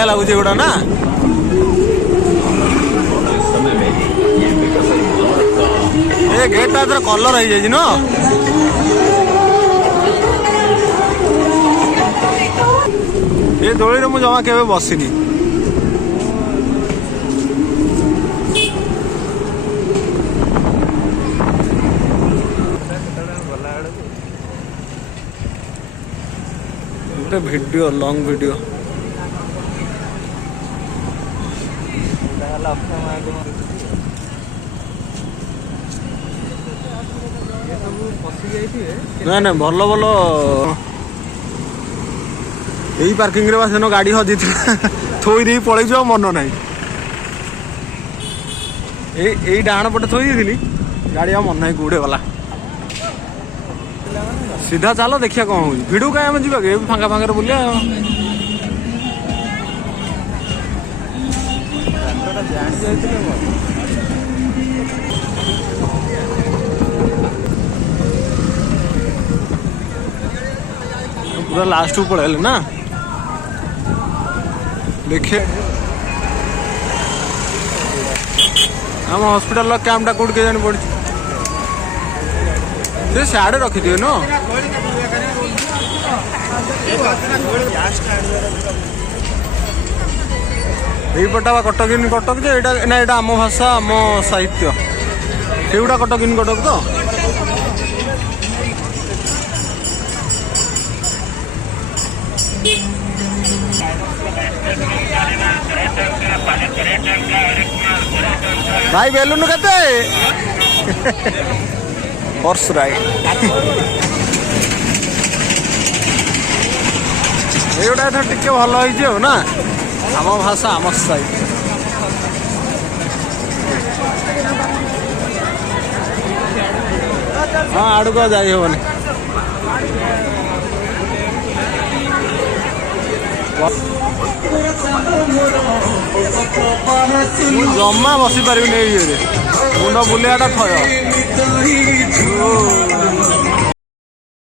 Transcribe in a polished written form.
बढ़िया लगुच एगुड़ा ना ए गेट टा कलर हो जाए न ये दोली मु जमा के बसनी वीडियो लॉन्ग वीडियो ना ना भल भल यही पार्किंग रे सेन गाड़ी हजि थोई दे पलि मन ना यही डाण पटे थोई दी गाड़ी आ मन ना कूड़े गला सीधा चलो देखिए कौन हो भिड़ कहीं आम जा फांका फांका बुलिया पूरा लास्ट को पड़े ना देखिए आम हॉस्पिटल कैंपटा कौट के जानी पड़ी से सियाड़े रखी दिए न यहीपटा कटक इन कटक ना यहाँ आम भाषा आम साहित्य सेगुड़ा कटक इन कटक तो भाई बेलून के हॉर्स राइड एगुड़ा एथर टिके भल हो ना आम भाषा आम साहित्य हाँ आड़ को जाई हेनी जमा बसी पारि मुंड बुलेटा थय